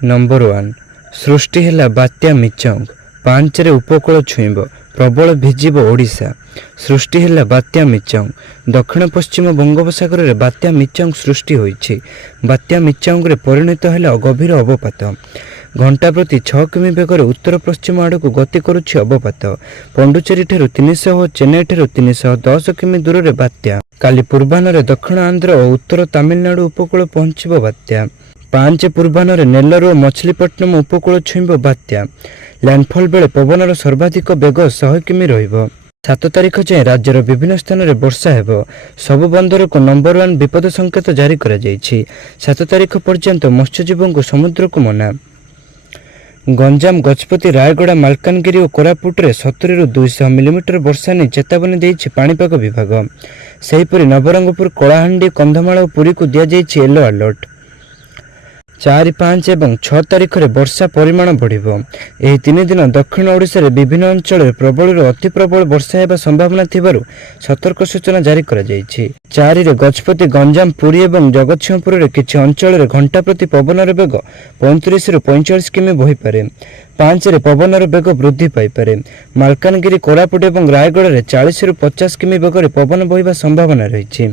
Number 1 सृष्टि है बात्या मिचंग 5 रे उपकूल छुईब प्रबल भिजिब ओडिशा। सृष्टि है बात्या मिचंग दक्षिण पश्चिम बंगोपसागर में बात्या मिचंग सृष्टि होईछि। बात्या मिचंग रे परिणत है गभीर अवपात। घंटा प्रति 6 किमी बेगर उत्तर पश्चिम आड़ को गति करुछि अवपात। पंडुचेरी ठेरु 300 और चेन्नई ठेरु 310 किमी दूर रे बात्या। काली पूर्वाह्न दक्षिण आंध्र और उत्तर तमिलनाडु उपकूल पहुंचब बात्या। 5 पूर्वाह्न नेल्लोर और मछलीपट्टनम उपकूल छुईब बात्या। लैंडफॉल बेले पवनर सर्वाधिक बेग 100 किमी रहिबो। 7 तारिख जाए राज्यर विभिन्न स्थान में वर्षा हेब। सबु बंदर को नंबर 1 विपद संकेत जारी करा जायछि। 7 तारिख पर्यंत मत्स्यजीवों को समुद्र को मना। गंजाम गजपति रायगड़ा मालकानगिरी और कोरापुट रे 70 रु 200 मिलीमीटर वर्षा नहीं चेतावनी देइछि पाणीपाग विभाग। सेहीपरि नवरंगपुर कलाहांडी कंधमाल और पुरी को दिया जायछि येलो अलर्ट। 4, 5 और 6 तारिख में वर्षा परिमाण बढ़िबो। एही 3 दिन दक्षिण ओडिशा रे विभिन्न अंचल में प्रबल अति प्रबल वर्षा हेबा संभावना थिबारु सतर्क सूचना जारी करा जायछि। 4 रे गजपति गंजाम पुरी और जगतसिंहपुर रे किछि अंचल में घंटा प्रति पवनर बेग 35 रु 45 किमी बही पारे। 5 रे पवनर बेग वृद्धि पाई पारे। मालकानगिरी कोरापुट और रायगड़ा रे 40 रु 50 किमी बेगर पवन बहिबा संभावना रहिछि।